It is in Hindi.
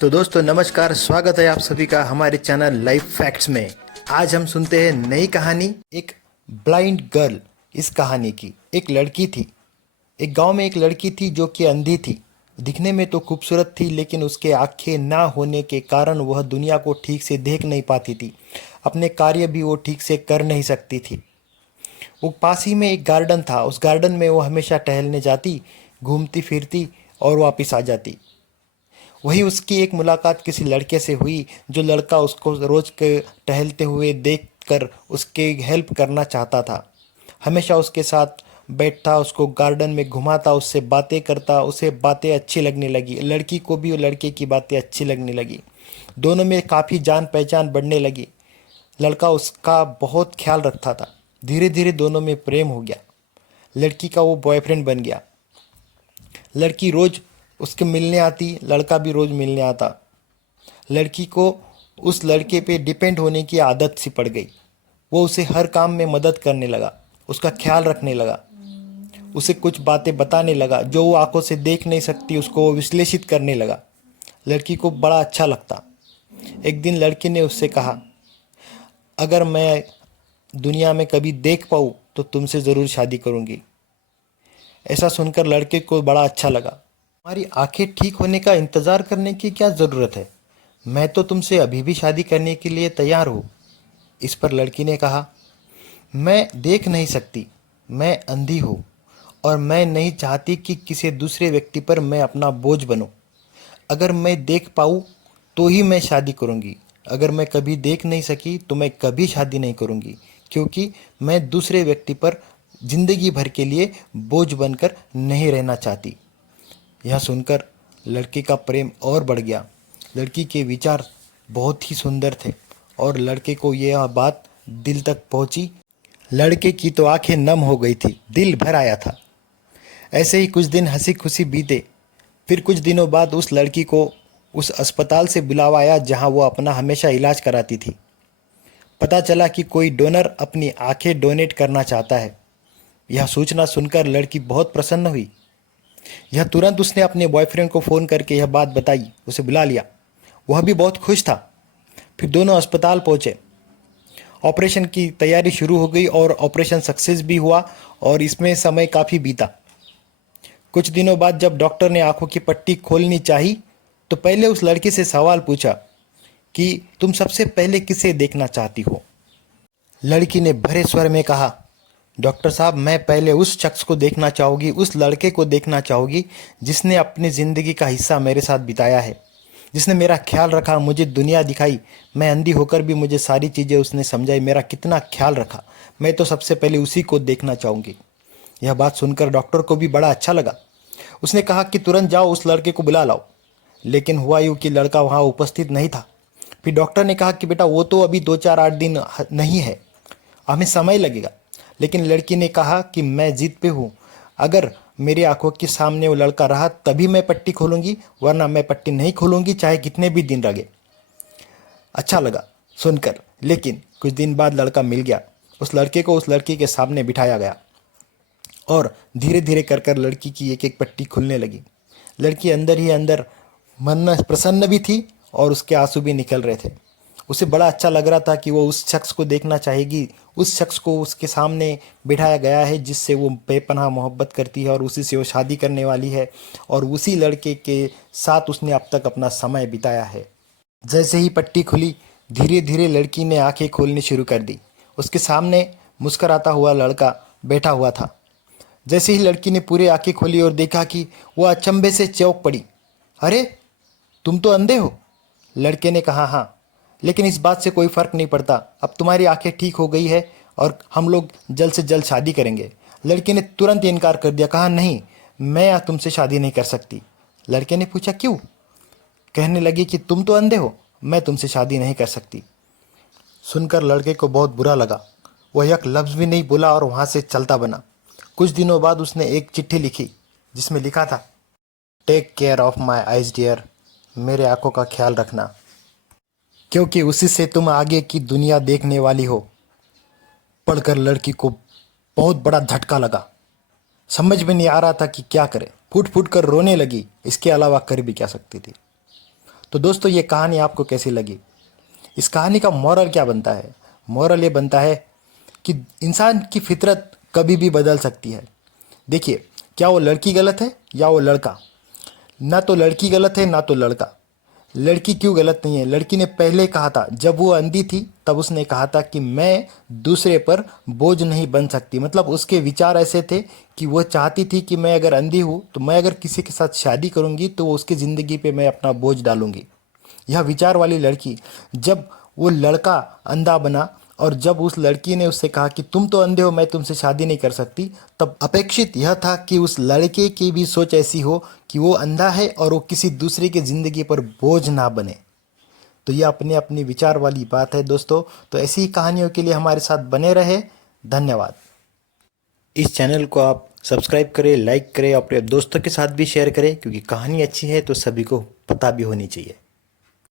तो दोस्तों नमस्कार, स्वागत है आप सभी का हमारे चैनल लाइफ फैक्ट्स में। आज हम सुनते हैं नई कहानी, एक ब्लाइंड गर्ल। इस कहानी की एक लड़की थी। एक गांव में एक लड़की थी जो कि अंधी थी। दिखने में तो खूबसूरत थी, लेकिन उसके आंखें ना होने के कारण वह दुनिया को ठीक से देख नहीं पाती थी। अपने कार्य भी वो ठीक से कर नहीं सकती थी। वो पास ही में एक गार्डन था। उस गार्डन में वो हमेशा टहलने जाती, घूमती फिरती और वापस आ जाती। वही उसकी एक मुलाकात किसी लड़के से हुई, जो लड़का उसको रोज के टहलते हुए देखकर उसके हेल्प करना चाहता था। हमेशा उसके साथ बैठता, उसको गार्डन में घुमाता, उससे बातें करता। उसे बातें अच्छी लगने लगी, लड़की को भी वो लड़के की बातें अच्छी लगने लगी। दोनों में काफ़ी जान पहचान बढ़ने लगी। लड़का उसका बहुत ख्याल रखता था। धीरे धीरे दोनों में प्रेम हो गया। लड़की का वो बॉयफ्रेंड बन गया। लड़की रोज उसके मिलने आती, लड़का भी रोज मिलने आता। लड़की को उस लड़के पे डिपेंड होने की आदत सी पड़ गई। वो उसे हर काम में मदद करने लगा, उसका ख्याल रखने लगा, उसे कुछ बातें बताने लगा जो वो आंखों से देख नहीं सकती, उसको वो विश्लेषित करने लगा। लड़की को बड़ा अच्छा लगता। एक दिन लड़के ने उससे कहा, अगर मैं दुनिया में कभी देख पाऊँ तो तुमसे ज़रूर शादी करूँगी। ऐसा सुनकर लड़के को बड़ा अच्छा लगा। हमारी आंखें ठीक होने का इंतज़ार करने की क्या ज़रूरत है, मैं तो तुमसे अभी भी शादी करने के लिए तैयार हूँ। इस पर लड़की ने कहा, मैं देख नहीं सकती, मैं अंधी हूँ और मैं नहीं चाहती कि किसी दूसरे व्यक्ति पर मैं अपना बोझ बनूं। अगर मैं देख पाऊँ तो ही मैं शादी करूँगी। अगर मैं कभी देख नहीं सकी तो मैं कभी शादी नहीं करूँगी, क्योंकि मैं दूसरे व्यक्ति पर ज़िंदगी भर के लिए बोझ बनकर नहीं रहना चाहती। यह सुनकर लड़के का प्रेम और बढ़ गया। लड़की के विचार बहुत ही सुंदर थे और लड़के को यह बात दिल तक पहुंची। लड़के की तो आंखें नम हो गई थी, दिल भर आया था। ऐसे ही कुछ दिन हंसी खुशी बीते। फिर कुछ दिनों बाद उस लड़की को उस अस्पताल से बुलावा आया जहां वो अपना हमेशा इलाज कराती थी। पता चला कि कोई डोनर अपनी आंखें डोनेट करना चाहता है। यह सूचना सुनकर लड़की बहुत प्रसन्न हुई। यह तुरंत उसने अपने बॉयफ्रेंड को फ़ोन करके यह बात बताई, उसे बुला लिया। वह भी बहुत खुश था। फिर दोनों अस्पताल पहुंचे। ऑपरेशन की तैयारी शुरू हो गई और ऑपरेशन सक्सेस भी हुआ और इसमें समय काफ़ी बीता। कुछ दिनों बाद जब डॉक्टर ने आंखों की पट्टी खोलनी चाही, तो पहले उस लड़की से सवाल पूछा कि तुम सबसे पहले किसे देखना चाहती हो। लड़की ने भरे स्वर में कहा, डॉक्टर साहब, मैं पहले उस शख्स को देखना चाहूँगी, उस लड़के को देखना चाहूँगी जिसने अपनी ज़िंदगी का हिस्सा मेरे साथ बिताया है, जिसने मेरा ख्याल रखा, मुझे दुनिया दिखाई। मैं अंधी होकर भी मुझे सारी चीज़ें उसने समझाई, मेरा कितना ख्याल रखा। मैं तो सबसे पहले उसी को देखना चाहूँगी। यह बात सुनकर डॉक्टर को भी बड़ा अच्छा लगा। उसने कहा कि तुरंत जाओ, उस लड़के को बुला लाओ। लेकिन हुआ यूँ कि लड़का वहाँ उपस्थित नहीं था। फिर डॉक्टर ने कहा कि बेटा, वो तो अभी 2 4 8 दिन नहीं है, हमें समय लगेगा। लेकिन लड़की ने कहा कि मैं जिद पे हूँ, अगर मेरी आंखों के सामने वो लड़का रहा तभी मैं पट्टी खोलूँगी, वरना मैं पट्टी नहीं खोलूँगी, चाहे कितने भी दिन लगे। अच्छा लगा सुनकर। लेकिन कुछ दिन बाद लड़का मिल गया। उस लड़के को उस लड़की के सामने बिठाया गया और धीरे धीरे कर कर लड़की की एक एक पट्टी खुलने लगी। लड़की अंदर ही अंदर मन प्रसन्न भी थी और उसके आंसू भी निकल रहे थे। उसे बड़ा अच्छा लग रहा था कि वो उस शख्स को देखना चाहेगी, उस शख्स को उसके सामने बिठाया गया है जिससे वो बेपनाह मोहब्बत करती है और उसी से वो शादी करने वाली है और उसी लड़के के साथ उसने अब तक अपना समय बिताया है। जैसे ही पट्टी खुली, धीरे धीरे लड़की ने आंखें खोलनी शुरू कर दी। उसके सामने मुस्कराता हुआ लड़का बैठा हुआ था। जैसे ही लड़की ने पूरी आंखें खोली और देखा कि वह अचंभे से चौंक पड़ी। अरे, तुम तो अंधे हो। लड़के ने कहा, हाँ, लेकिन इस बात से कोई फ़र्क नहीं पड़ता। अब तुम्हारी आंखें ठीक हो गई है और हम लोग जल्द से जल्द शादी करेंगे। लड़के ने तुरंत इनकार कर दिया, कहा, नहीं, मैं तुमसे शादी नहीं कर सकती। लड़के ने पूछा, क्यों? कहने लगी कि तुम तो अंधे हो, मैं तुमसे शादी नहीं कर सकती। सुनकर लड़के को बहुत बुरा लगा। वह एक लफ्ज़ भी नहीं बोला और वहाँ से चलता बना। कुछ दिनों बाद उसने एक चिट्ठी लिखी जिसमें लिखा था, take care of my eyes dear, मेरे आंखों का ख्याल रखना, क्योंकि उसी से तुम आगे की दुनिया देखने वाली हो। पढ़कर लड़की को बहुत बड़ा झटका लगा। समझ में नहीं आ रहा था कि क्या करे। फूट फूट कर रोने लगी, इसके अलावा कर भी क्या सकती थी। तो दोस्तों ये कहानी आपको कैसी लगी? इस कहानी का मॉरल क्या बनता है? मॉरल ये बनता है कि इंसान की फितरत कभी भी बदल सकती है। देखिए, क्या वो लड़की गलत है या वो लड़का? ना तो लड़की गलत है ना तो लड़का। लड़की क्यों गलत नहीं है? लड़की ने पहले कहा था, जब वो अंधी थी तब उसने कहा था कि मैं दूसरे पर बोझ नहीं बन सकती। मतलब उसके विचार ऐसे थे कि वो चाहती थी कि मैं अगर अंधी हूँ तो मैं अगर किसी के साथ शादी करूँगी तो वो उसकी ज़िंदगी पे मैं अपना बोझ डालूंगी। यह विचार वाली लड़की, जब वो लड़का अंधा बना और जब उस लड़की ने उससे कहा कि तुम तो अंधे हो, मैं तुमसे शादी नहीं कर सकती, तब अपेक्षित यह था कि उस लड़के की भी सोच ऐसी हो कि वो अंधा है और वो किसी दूसरे की ज़िंदगी पर बोझ ना बने। तो यह अपने अपनी विचार वाली बात है दोस्तों। तो ऐसी ही कहानियों के लिए हमारे साथ बने रहे। धन्यवाद। इस चैनल को आप सब्सक्राइब करें, लाइक करें, अपने दोस्तों के साथ भी शेयर करें, क्योंकि कहानी अच्छी है तो सभी को पता भी होनी चाहिए।